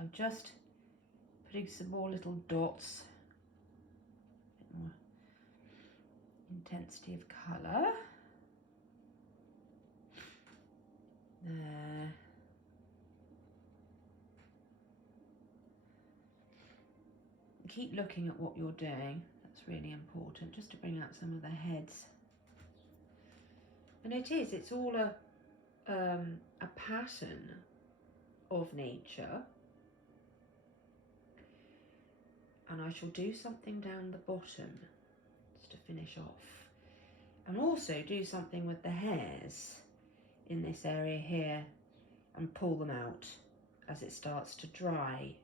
So I'm just putting some more little dots, a bit more intensity of colour. There. Keep looking at what you're doing. That's really important, just to bring out some of the heads. And it's all a pattern of nature. And I shall do something down the bottom just to finish off. And also do something with the hairs in this area here and pull them out as it starts to dry